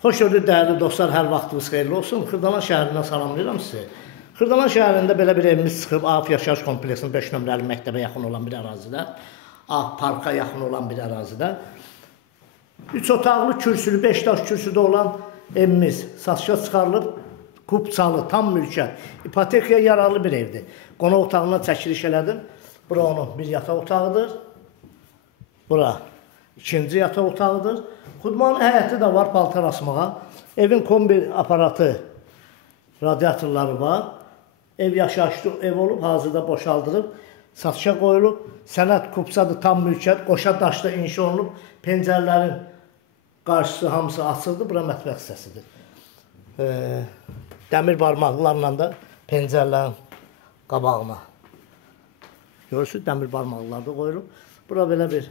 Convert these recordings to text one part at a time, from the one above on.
Xoş gördük, dəyərli dostlar, hər vaxtınız xeyirli olsun. Xırdalan şəhərindən salamlayıram sizi. Xırdalan şəhərində belə bir evimiz çıxıb, AF Yaşayış kompleksinin 5 nömrəli məktəbə yaxın olan bir ərazidə, AF Parka yaxın olan bir ərazidə 3 otaqlı kürsülü, 5 daş kürsüdə olan evimiz satışa çıxarılıb, kubçalı, tam mülkət, ipotekaya yararlı bir evdir. Qonaq otağından çəkiliş elədim. Bura onun bir yataq otağıdır. Bura ikinci yataq otağıdır. Xudmanın həyəti də var paltar asmağa. Evin kombi aparatı, radiatorları var. Ev yaşayışlı ev olub, hazırda boşaldılıb, satışa qoyulub. Sənət kubçadır, tam mülkət, qoşa daşda inşa olunub. Pəncərələrin qarşısı hamısı açıldı. Bura mətbəx hissəsidir. Dəmir barmaqlarla da pəncərələrin qabağına. Görürsünüz, dəmir barmaqlar da qoyulub. Bura belə bir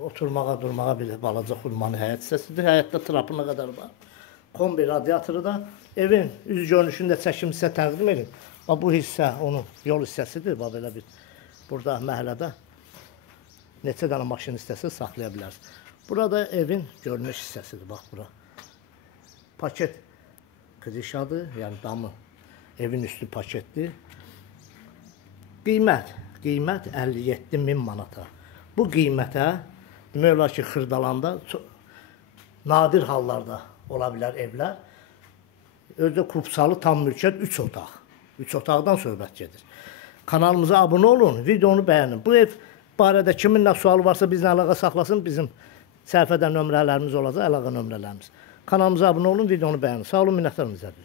oturmağa, durmağa bir balaca xudmanın həyət hissəsidir. Həyətdə trapı nə qədər var. Kombi radiatoru da evin üz görünüşündə çəkim hissə təqdim edin. Bu hissə onun yol hissəsidir. Belə bir burada məhəllədə neçə dənə maşın hissəsi saxlaya bilərsiniz. Burada evin görünüş hissəsidir. Bax bura. Paket qırışadır, yəni damı evin üstü paketdir. Qiymət 57.000 manata. Bu qiymətə demək olar ki, Xırdalanda nadir hallarda ola bilər evlər. Özdə kubçalı tam mülkət 3 otaq. 3 otaqdan söhbət gedir. Kanalımıza abunə olun, videonu bəyənin. Bu ev barədə kimin nə sualı varsa bizlə əlaqə saxlasın. Bizim səhifədə nömrələrimiz olacaq, əlaqə nömrələrimiz. Kanalımıza abunə olun, videonu bəyənin. Sağ olun, minnətdarım izlədiyiniz üçün.